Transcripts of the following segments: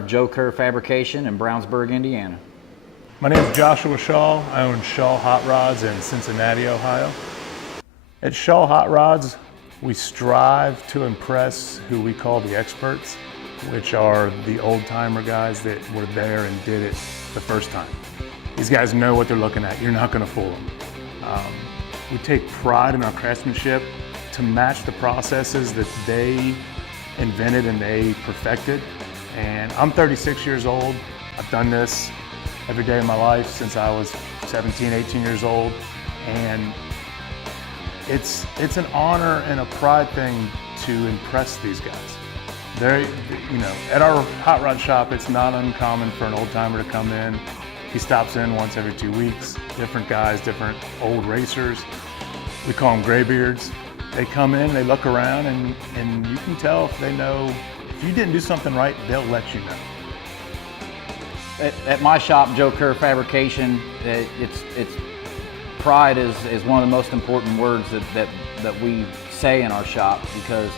of Joe Kerr Fabrication in Brownsburg, Indiana. My name is Joshua Shaw. I own Shaw Hot Rods in Cincinnati, Ohio. At Shaw Hot Rods, we strive to impress who we call the experts, which are the old-timer guys that were there and did it the first time. These guys know what they're looking at. You're not going to fool them. We take pride in our craftsmanship to match the processes that they invented and they perfected. And I'm 36 years old. I've done this every day of my life since I was 17, 18 years old. And it's an honor and a pride thing to impress these guys. At our hot rod shop, it's not uncommon for an old timer to come in. He stops in once every 2 weeks. Different guys, different old racers. We call them graybeards. They come in, they look around, and you can tell if they know, if you didn't do something right, they'll let you know. At my shop, Joe Kerr Fabrication, it's pride is one of the most important words that we say in our shop, because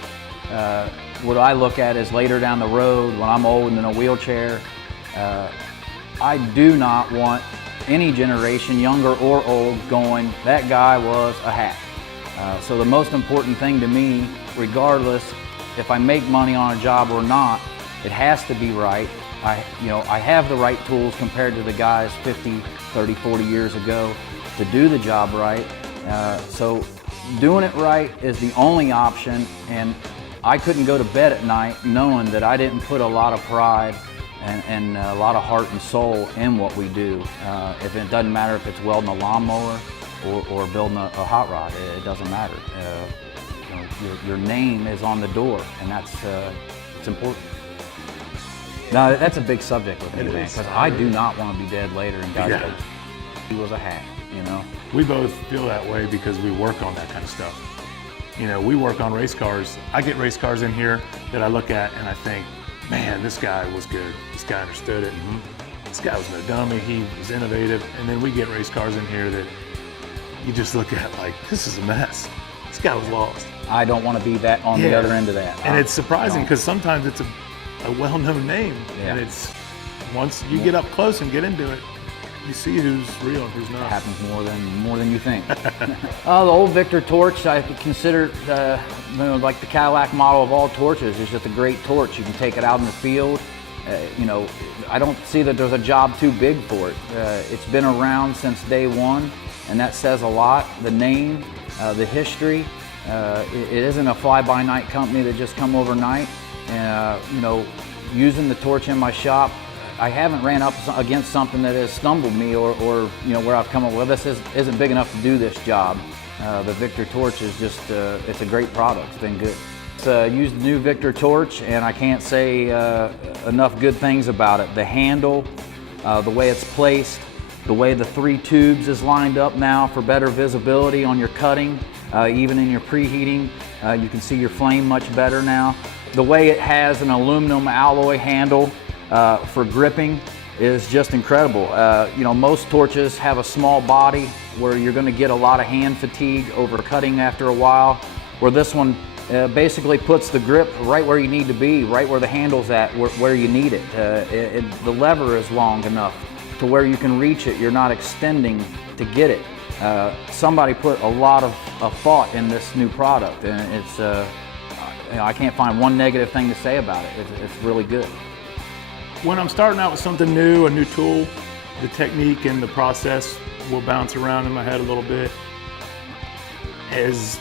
what I look at is later down the road, when I'm old and in a wheelchair, I do not want any generation, younger or old, going, that guy was a hack. So the most important thing to me, regardless if I make money on a job or not, it has to be right. I have the right tools compared to the guys 50, 30, 40 years ago to do the job right. So doing it right is the only option, and I couldn't go to bed at night knowing that I didn't put a lot of pride and a lot of heart and soul in what we do. If it doesn't matter if it's welding a lawnmower or building a hot rod, it doesn't matter. Your name is on the door, and it's important. No, that's a big subject with me, man, because I do not want to be dead later and guys go, he was a hack, you know? We both feel that way because we work on that kind of stuff. We work on race cars. I get race cars in here that I look at and I think, man, this guy was good. This guy understood it. This guy was no dummy. He was innovative. And then we get race cars in here that you just look at like, this is a mess. This guy was lost. I don't want to be that on the other end of that. And it's surprising because sometimes it's a well-known name. And it's, once you get up close and get into it, you see who's real and who's not. It happens more than you think. The old Victor torch, I consider like the Cadillac model of all torches. It's just a great torch. You can take it out in the field. I don't see that there's a job too big for it. It's been around since day one, and that says a lot. The name, the history. It isn't a fly-by-night company that just come overnight. Using the torch in my shop, I haven't ran up against something that has stumbled me or where I've come up with, this isn't big enough to do this job. The Victor torch is just, it's a great product. It's been good. Used the new Victor torch, and I can't say enough good things about it. The handle, the way it's placed, the way the 3 tubes is lined up now for better visibility on your cutting, even in your preheating. You can see your flame much better now. The way it has an aluminum alloy handle for gripping is just incredible. Most torches have a small body where you're going to get a lot of hand fatigue over cutting after a while, where this one basically puts the grip right where you need to be, right where the handle's at, where you need it. The lever is long enough to where you can reach it. You're not extending to get it. Somebody put a lot of thought in this new product, and it's I can't find one negative thing to say about it. It's really good. When I'm starting out with something new, a new tool, the technique and the process will bounce around in my head a little bit. As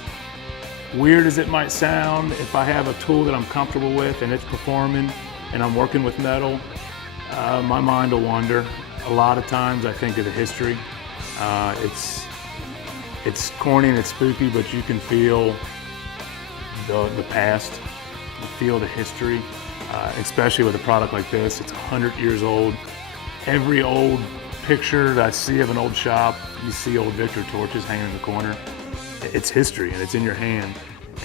weird as it might sound, if I have a tool that I'm comfortable with and it's performing and I'm working with metal, my mind will wander. A lot of times I think of the history. It's corny and it's spooky, but you can feel the past, you feel the history. Especially with a product like this. It's 100 years old. Every old picture that I see of an old shop, you see old Victor torches hanging in the corner. It's history and it's in your hand.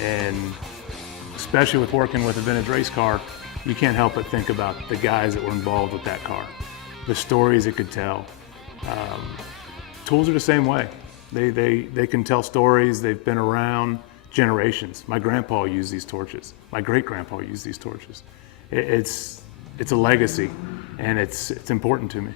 And especially with working with a vintage race car, you can't help but think about the guys that were involved with that car, the stories it could tell. Tools are the same way. They can tell stories. They've been around generations. My grandpa used these torches. My great-grandpa used these torches. It's it's a legacy, and it's important to me.